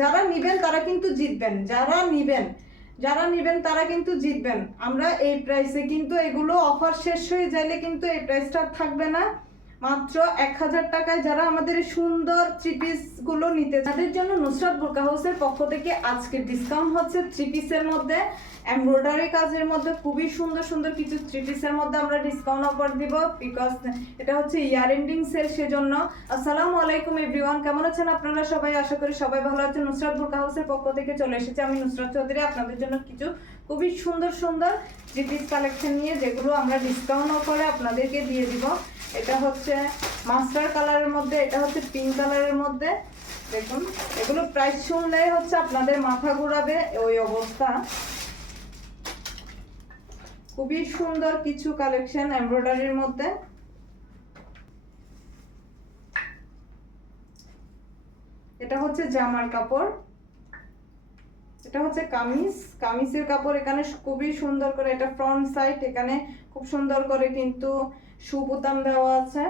যারা নিবেন তারা কিন্তু জিতবেন। যারা নিবেন যারা নিবেন তারা কিন্তু জিতবেন। আমরা এই প্রাইসে কিন্তু এগুলো অফার শেষ হয়ে যাইলে কিন্তু এই প্রাইসটা থাকবে না। মাত্র এক হাজার টাকায় যারা আমাদের সুন্দর থ্রি গুলো নিতে তাদের জন্য নুসরাত বোরকা হাউসের পক্ষ থেকে আজকে ডিসকাউন্ট হচ্ছে থ্রি পিসের মধ্যে। এমব্রয়ডারি কাজের মধ্যে খুবই সুন্দর সুন্দর কিছু থ্রি পিসের মধ্যে আমরা ডিসকাউন্ট অফার দিব বিকজ এটা হচ্ছে ইয়ার এন্ডিং সেল সেজন্য। আসসালামু আলাইকুম এভরিওয়ান কেমন আছেন আপনারা সবাই? আশা করি সবাই ভালো আছেন। নুসরাত বোরকা হাউসের পক্ষ থেকে চলে এসেছি আমি নুসরাত চৌধুরী। আপনাদের জন্য কিছু খুবই সুন্দর সুন্দর থ্রি পিস কালেকশন নিয়ে যেগুলো আমরা ডিসকাউন্ট অফারে আপনাদেরকে দিয়ে দিব। এটা হচ্ছে মাস্টার কালারের মধ্যে, এটা হচ্ছে পিঙ্ক কালারের মধ্যে। দেখুন, এগুলো প্রাইস শুনলে হচ্ছে আপনাদের মাথা ঘোরাবে ওই অবস্থা। খুবই সুন্দর কিছু কালেকশন এমব্রয়ডারির মধ্যে। এটা হচ্ছে জামার কাপড়। এটা হচ্ছে কামিজ। কামিজের কাপড় এখানে খুবই সুন্দর করে এটা ফ্রন্ট সাইড এখানে খুব সুন্দর করে কিন্তু সুবোতাম দেওয়া আছে।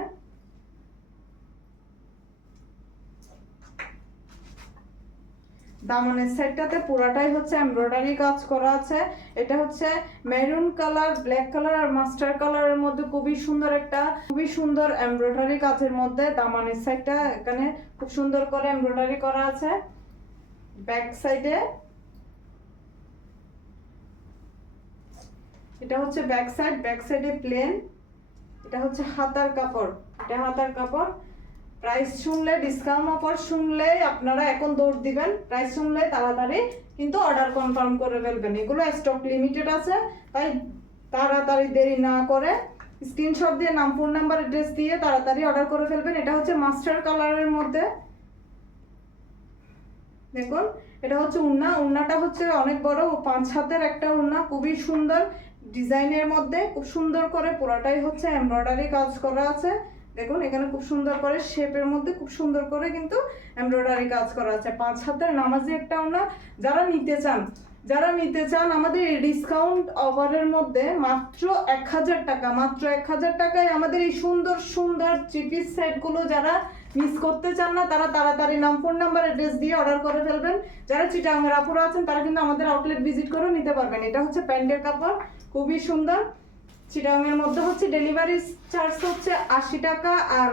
দামনের সাইডটাতে পুরাটাই হচ্ছে এমব্রয়ডারি কাজ করা আছে। এটা হচ্ছে মেরুন কালার ব্ল্যাক কালার আর মাস্টার কালারের মধ্যে খুবই সুন্দর একটা, খুবই সুন্দর এমব্রয়ডারি কাজের মধ্যে দামানের সাইডটা এখানে খুব সুন্দর করে এমব্রয়ডারি করা আছে। ব্যাক সাইডে এটা হচ্ছে ব্যাক সাইড ব্যাক সাইডে প্লেন এটা হচ্ছে হাতার কাপড়। এটা হাতার কাপড়। প্রাইস শুনলে ডিসকাউন্ট অফার শুনলে আপনারা এখন দৌড় দিবেন। প্রাইস শুনলে তাড়াতাড়ি কিন্তু অর্ডার কনফার্ম করে ফেলবেন। এগুলো স্টক লিমিটেড আছে, তাই তাড়াতাড়ি দেরি না করে স্ক্রিনশট দিয়ে নাম ফোন নাম্বার অ্যাড্রেস দিয়ে তাড়াতাড়ি অর্ডার করে ফেলবেন। এটা হচ্ছে মাস্টার কালারের মধ্যে। দেখুন, এটা হচ্ছে উন্না। উন্নাটা হচ্ছে অনেক বড়। পাঁচ হাতের একটা উন্না, খুবই সুন্দর। ডিজাইনের মধ্যে খুব সুন্দর করে পুরাটাই হচ্ছে এমব্রয়ডারি কাজ করা আছে। দেখুন, এখানে খুব সুন্দর করে শেপের মধ্যে খুব সুন্দর করে কিন্তু এমব্রয়ডারি কাজ করা আছে। পাঁচ হাতের নামাজি একটা উন্না যারা নিতে চান, যারা নিতে চান, আমাদের ডিসকাউন্ট অফারের মধ্যে মাত্র এক হাজার টাকা, মাত্র এক হাজার টাকায় আমাদের এই সুন্দর সুন্দর চিপিস সেটগুলো যারা মিস করতে চান না, তারা তাড়াতাড়ি নাম, ফোন নাম্বার অ্যাড্রেস দিয়ে অর্ডার করে ফেলবেন। যারা চিটাঙ্গের আপুরা আছেন, তারা কিন্তু আমাদের আউটলেট ভিজিট করে নিতে পারবেন। এটা হচ্ছে প্যান্টের কাপড়, খুবই সুন্দর। চিটাঙ্গের মধ্যে হচ্ছে ডেলিভারি চার্জ হচ্ছে আশি টাকা আর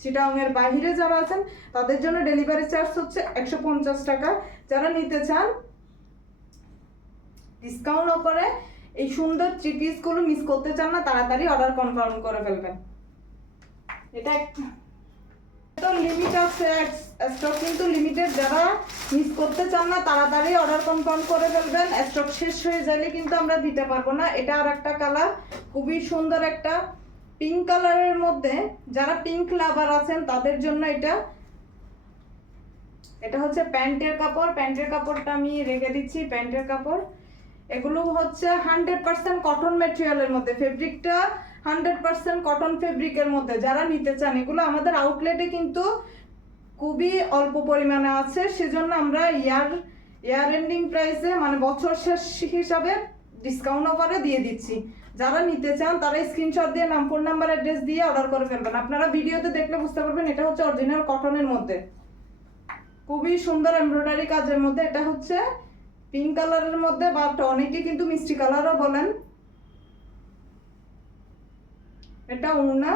চিটাংয়ের বাইরে যারা আছেন, তাদের জন্য ডেলিভারি চার্জ হচ্ছে একশো পঞ্চাশ টাকা। যারা নিতে চান ডিসকাউন্ট অফারে এই সুন্দর থ্রি পিসগুলো মিস করতে চান না, তাড়াতাড়ি অর্ডার কনফার্ম করে ফেলবেন। এটা একটা স্টক কিন্তু লিমিটেড যারা মিস করতে চান না, তাড়াতাড়ি অর্ডার কনফার্ম করে স্টক শেষ হয়ে গেলে কিন্তু আমরা দিতে পারব না। এটা কালার খুবই সুন্দর একটা পিঙ্ক কালারের মধ্যে যারা পিঙ্ক লাভার আছেন, তাদের জন্য এটা। এটা হচ্ছে প্যান্টের কাপড়। প্যান্টের কাপড়টা আমি রেখে দিচ্ছি, প্যান্টের কাপড়। এগুলো হচ্ছে হান্ড্রেড পার্সেন্ট কটন ম্যাটেরিয়ালের মধ্যে। ফেব্রিকটা হান্ড্রেড পার্সেন্ট কটন ফেব্রিকের মধ্যে যারা নিতে চান, এগুলো আমাদের আউটলেটে কিন্তু খুবই অল্প পরিমাণে আছে। সেজন্য আমরা ইয়ার ইয়ার এন্ডিং প্রাইসে মানে বছর শেষ হিসাবে ডিসকাউন্ট অফারে দিয়ে দিচ্ছি। যারা নিতে চান, তারা স্ক্রিনশট দিয়ে নাম ফোন নাম্বার অ্যাড্রেস দিয়ে অর্ডার করে ফেলবেন। আপনারা ভিডিওতে দেখলে বুঝতে পারবেন এটা হচ্ছে অরিজিনাল কটনের মধ্যে। খুবই সুন্দর এমব্রয়ডারি কাজের মধ্যে। এটা হচ্ছে পিঙ্ক কালারের মধ্যে বাট অনেকে কিন্তু মিষ্টি কালারও বলেন। এটা উন্না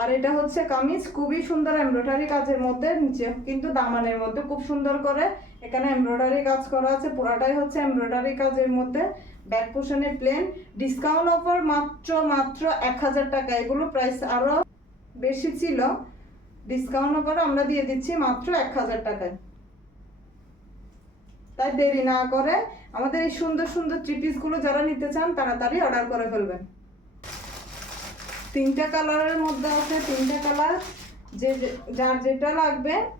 আর এটা হচ্ছে কামিজ, খুবই সুন্দর এমব্রয়ডারি কাজের মধ্যে, নিচে কিন্তু দামানের মধ্যে খুব সুন্দর করে এখানে এমব্রয়ডারি কাজ করা আছে, পুরাটাই হচ্ছে এমব্রয়ডারি কাজের মধ্যে। ব্যাক পোর্শনে প্লেন ডিসকাউন্ট অফার মাত্র মাত্র এক হাজার টাকা। এগুলো প্রাইস আরও বেশি ছিল। ডিসকাউন্ট অফার আমরা দিয়ে দিচ্ছি মাত্র এক হাজার টাকায়। তাই দেরি না করে আমাদের এই সুন্দর সুন্দর থ্রি গুলো যারা নিতে চান তাড়াতাড়ি অর্ডার করে ফেলবেন। তিনটা কালারের মধ্যে আছে, তিনটা কালার। যে- যার যেটা লাগবে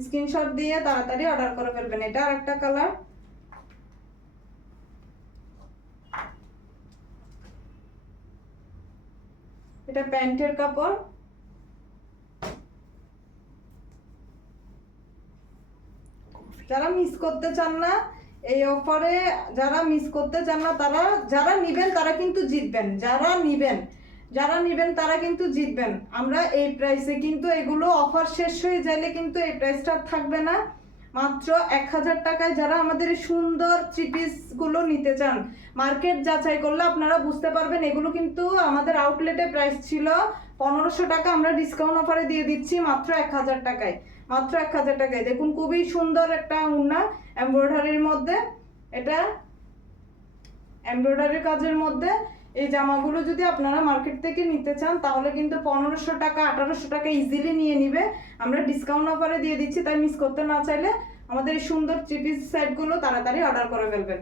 স্ক্রিনশট দিয়ে তাড়াতাড়ি অর্ডার করে ফেলবেন। এটা আর একটা কালার। এটা প্যান্টের কাপড়। যারা মিস করতে চান না, এই অফারে যারা মিস করতে চান না, তারা, যারা নিবেন, তারা কিন্তু জিতবেন। যারা নিবেন, যারা নেবেন, তারা কিন্তু জিতবেন। আমরা এই প্রাইসে কিন্তু এগুলো অফার শেষ হয়ে যাইলে কিন্তু এই প্রাইসটা থাকবে না। মাত্র এক হাজার টাকায় যারা আমাদের সুন্দর থ্রি গুলো নিতে চান মার্কেট যাচাই করলে আপনারা বুঝতে পারবেন, এগুলো কিন্তু আমাদের আউটলেটে প্রাইস ছিল পনেরোশো টাকা, আমরা ডিসকাউন্ট অফারে দিয়ে দিচ্ছি মাত্র এক হাজার টাকায়। মাত্র এক হাজার টাকায়। দেখুন, খুবই সুন্দর একটা উন্না এমব্রয়ডারির মধ্যে। এটা এমব্রয়ডারি কাজের মধ্যে। এই জামাগুলো যদি আপনারা মার্কেট থেকে নিতে চান, তাহলে কিন্তু পনেরোশো টাকা, আঠারোশো টাকা ইজিলি নিয়ে নিবে। আমরা ডিসকাউন্ট অফারে দিয়ে দিচ্ছি, তাই মিস করতে না চাইলে আমাদের এই সুন্দর থ্রি পিস সেটগুলো তাড়াতাড়ি অর্ডার করে ফেলবেন।